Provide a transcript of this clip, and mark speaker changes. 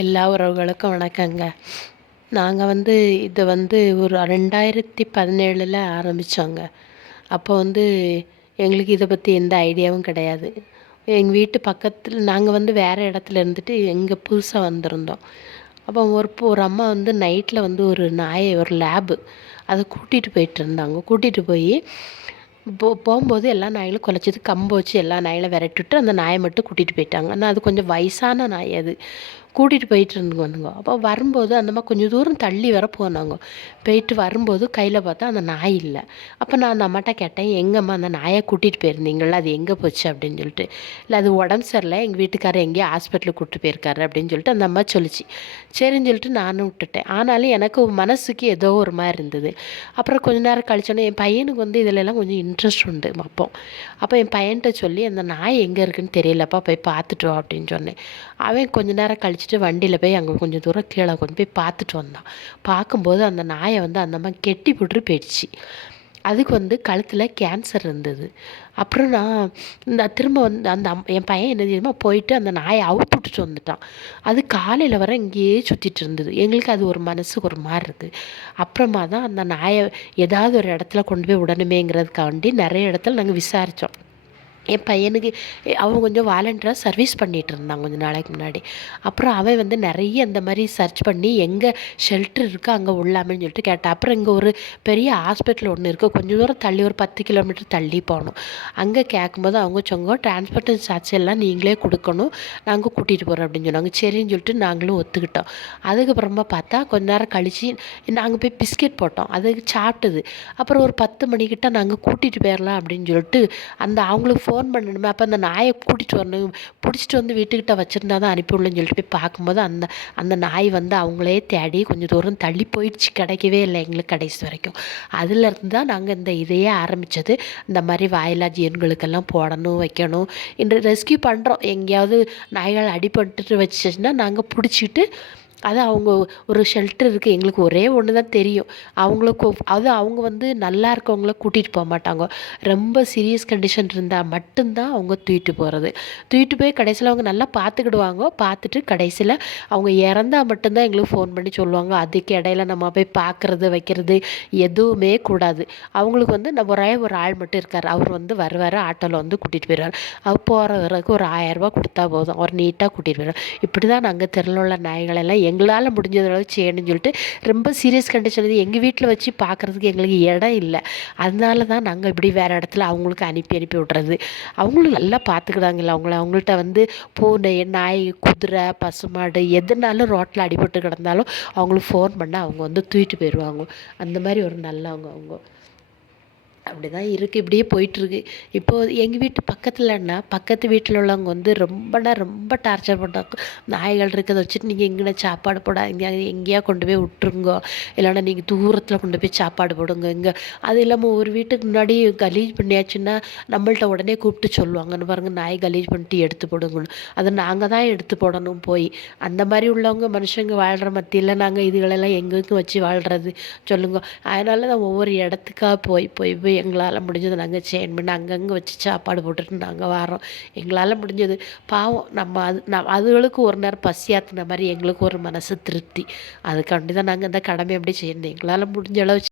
Speaker 1: எல்லா உறவுகளுக்கும் வணக்கங்க. நாங்கள் வந்து இதை வந்து ஒரு ரெண்டாயிரத்தி பதினேழில் ஆரம்பித்தோங்க அப்போ வந்து எங்களுக்கு இதை பற்றி எந்த ஐடியாவும் கிடையாது. எங்கள் வீட்டு பக்கத்தில் நாங்கள் வந்து வேறு இடத்துல இருந்துட்டு எங்கே புதுசாக வந்திருந்தோம். அப்போ ஒரு ஒரு அம்மா வந்து நைட்டில் வந்து ஒரு நாயை ஒரு லேபு அதை கூட்டிகிட்டு போயிட்டு இருந்தாங்க. கூட்டிகிட்டு போய் போ போகும்போது எல்லா நாய்களும் குலைச்சிது. கம்பு வச்சு எல்லா நாய்களும் விரட்டிவிட்டு அந்த நாயை மட்டும் கூட்டிகிட்டு போயிட்டாங்க. ஆனால் அது கொஞ்சம் வயசான நாய் அது. கூட்டிகிட்டு போயிட்டு இருந்துங்க அப்போ வரும்போது அந்த மாதிரி கொஞ்சம் தூரம் தள்ளி வர போனாங்க. போயிட்டு வரும்போது கையில் பார்த்தா அந்த நாய் இல்லை. அப்போ நான் அந்த அம்மாட்ட கேட்டேன் எங்கம்மா அந்த நாயை கூட்டிகிட்டு போயிருந்தீங்களா அது எங்கே போச்சு? அப்படின்னு சொல்லிட்டு. இல்லை அது உடம்பு சரியில்லை. எங்கள் வீட்டுக்காரர் எங்கேயோ ஹாஸ்பிட்டலுக்கு கூப்பிட்டு போயிருக்காரு. அப்படின்னு சொல்லிட்டு அந்த அம்மா சொல்லிச்சு. சரின்னு சொல்லிட்டு நானும் விட்டுட்டேன். ஆனாலும் எனக்கு மனசுக்கு ஏதோ ஒரு மாதிரி இருந்தது. அப்புறம் கொஞ்ச நேரம் கழிச்சோன்னே என் பையனுக்கு வந்து இதிலெல்லாம் கொஞ்சம் இன்ட்ரெஸ்ட் உண்டு அப்போ. அப்போ என் பையன்கிட்ட சொல்லி அந்த நாய் எங்கே இருக்குன்னு தெரியலப்பா போய் பார்த்துட்டு அப்படின்னு சொன்னேன். அவன் கொஞ்ச நேரம் கழிச்சு வச்சுட்டு வண்டியில் போய் அங்கே கொஞ்சம் தூரம் கீழே கொண்டு போய் பார்த்துட்டு வந்தான். பார்க்கும்போது அந்த நாயை வந்து அந்த மாதிரி கெட்டி போட்டு போயிடுச்சு. அதுக்கு வந்து கழுத்தில் கேன்சர் இருந்தது. அப்புறம் நான் இந்த திரும்ப வந்து அந்த அம் என் பையன் என்ன தெரியுமா போயிட்டு அந்த நாயை அவுத்து வந்துட்டான். அது காலையில் வர இங்கேயே சுற்றிட்டு இருந்தது. எங்களுக்கு அது ஒரு மனசுக்கு ஒரு மாதிரி இருக்குது அப்புறமா தான் அந்த நாயை ஏதாவது ஒரு இடத்துல கொண்டு போய் விடணுமேங்கிறதுக்காண்டி நிறைய இடத்துல நாங்கள் விசாரித்தோம் என் பையனுக்கு அவன் கொஞ்சம் வாலண்டியராக சர்வீஸ் பண்ணிகிட்டு இருந்தான் கொஞ்சம் நாளைக்கு முன்னாடி. அப்புறம் அவன் வந்து நிறைய அந்த மாதிரி சர்ச் பண்ணி எங்கே ஷெல்டர் இருக்கோ அங்கே உள்ளாமன்னு சொல்லிட்டு கேட்டான் அப்புறம் இங்கே ஒரு பெரிய ஹாஸ்பிட்டல் ஒன்று இருக்குது கொஞ்சம் தூரம் தள்ளி ஒரு பத்து கிலோமீட்டர் தள்ளி போகணும். அங்கே கேட்கும்போது அவங்க சொங்க டிரான்ஸ்போர்ட்டேஷன் சார்ஜ் எல்லாம் நீங்களே கொடுக்கணும். நாங்கள் கூட்டிகிட்டு போகிறோம் அப்படின்னு சொன்னாங்க. சரின்னு சொல்லிட்டு நாங்களும் ஒத்துக்கிட்டோம். அதுக்கப்புறமா பார்த்தா கொஞ்ச நேரம் கழித்து நாங்கள் போய் பிஸ்கெட் போட்டோம். அதுக்கு சாப்பிட்டுது. அப்புறம் ஒரு பத்து மணிக்கிட்ட நாங்கள் கூட்டிகிட்டு போயிடலாம் அப்படின்னு சொல்லிட்டு அந்த அவங்களுக்கு ஃபோன் பண்ணணுமே. அப்போ அந்த நாயை கூட்டிகிட்டு வரணும். பிடிச்சிட்டு வந்து வீட்டுக்கிட்ட வச்சுருந்தா தான் அனுப்பிவிடலன்னு சொல்லிட்டு போய் பார்க்கும்போது அந்த அந்த நாய் வந்து அவங்களே தேடி கொஞ்சம் தூரம் தள்ளி போயிடுச்சு. கிடைக்கவே இல்லை எங்களுக்கு கடைசி வரைக்கும். அதுலேருந்து தான் நாங்கள் இந்த இதையே ஆரம்பித்தது இந்த மாதிரி வாயிலா ஜீன்களுக்கெல்லாம் போடணும் வைக்கணும். இன்று ரெஸ்கியூ பண்ணுறோம் எங்கேயாவது நாய்கள் அடிபட்டுட்டு வச்சுன்னா நாங்கள் பிடிச்சிட்டு அது அவங்க ஒரு ஷெல்டர் இருக்குது எங்களுக்கு ஒரே ஒன்று தான் தெரியும். அவங்கள அது அவங்க வந்து நல்லா இருக்கவங்கள கூட்டிகிட்டு போக மாட்டாங்க. ரொம்ப சீரியஸ் கண்டிஷன் இருந்தால் மட்டும்தான் அவங்க தூக்கிட்டு போகிறது தூக்கிட்டு போய் கடைசியில் அவங்க நல்லா பார்த்துக்கிடுவாங்க பார்த்துட்டு கடைசியில் அவங்க இறந்தால் மட்டும்தான் எங்களுக்கு ஃபோன் பண்ணி சொல்லுவாங்க. அதுக்கு இடையில நம்ம போய் பார்க்குறது வைக்கிறது எதுவுமே கூடாது. அவங்களுக்கு வந்து நம்ம ஒரே ஒரு ஆள் மட்டும் இருக்கார். அவர் வந்து வருவார் ஆட்டோவில் வந்து கூட்டிகிட்டு போயிடுவார் அவர் போகிற வரைக்கும் ஒரு ஆயரரூபா கொடுத்தா போதும். அவர் நீட்டாக கூட்டிகிட்டு போயிடுவார் இப்படி தான் நாங்கள் தெருவில் உள்ள நாய்களெல்லாம் எங்களால் முடிஞ்ச அளவு செய்யணும்னு சொல்லிட்டு ரொம்ப சீரியஸ் கண்டிஷன் இது எங்கள் வீட்டில் வச்சு பார்க்குறதுக்கு எங்களுக்கு இடம் இல்லை. அதனால தான் நாங்கள் இப்படி வேறு இடத்துல அவங்களுக்கு அனுப்பி அனுப்பி விட்றது. அவங்களும் நல்லா பார்த்துக்கிறாங்கல்ல அவங்கள அவங்கள்ட்ட வந்து பூனை நாய் குதிரை பசுமாடு எதுனாலும் ரோட்டில் அடிபட்டு கிடந்தாலும் அவங்களுக்கு ஃபோன் பண்ணால் அவங்க வந்து தூக்கிட்டு போயிடுவாங்க அந்த மாதிரி ஒரு நல்லவங்க அவங்க. அப்படி தான் இருக்குது இப்படியே போயிட்டுருக்கு. இப்போது எங்கள் வீட்டு பக்கத்தில்னா பக்கத்து வீட்டில் உள்ளவங்க வந்து ரொம்பனா ரொம்ப டார்ச்சர் பண்ணுறாங்க நாய்கள் இருக்கிறத வச்சுட்டு நீங்கள் எங்கேனா சாப்பாடு போடாதீங்க எங்கேயா கொண்டு போய் விட்ருங்கோ இல்லைன்னா நீங்கள் தூரத்தில் கொண்டு போய் சாப்பாடு போடுங்க இங்கே. அது இல்லாமல் ஒரு வீட்டுக்கு முன்னாடி கலீஜ் பண்ணியாச்சுன்னா நம்மள்ட்ட உடனே கூப்பிட்டு சொல்லுவாங்கன்னு பாருங்கள் நாய் கலீஜ் பண்ணிட்டு எடுத்து போடுங்கன்னு. அதை நாங்கள் தான் எடுத்து போடணும் போய். அந்த மாதிரி உள்ளவங்க மனுஷங்க வாழ்கிற மத்தியில் நாங்கள் இதுகளெல்லாம் எங்களுக்கு வச்சு வாழ்கிறது சொல்லுங்க. அதனால தான் ஒவ்வொரு இடத்துக்காக போய் போய் போய் எங்களால் முடிஞ்சது நாங்கள் சேன் பண்ணி அங்கங்கே வச்சு சாப்பாடு போட்டுட்டு நாங்கள் வரோம் எங்களால் முடிஞ்சது. பாவம் நம்ம அது நம் அதுகளுக்கு ஒரு நேரம் பசியாத்தின மாதிரி எங்களுக்கு ஒரு மனசு திருப்தி. அதுக்காண்டி தான் நாங்கள் இந்த கடமை அப்படி செய்யணும். எங்களால் முடிஞ்ச அளவு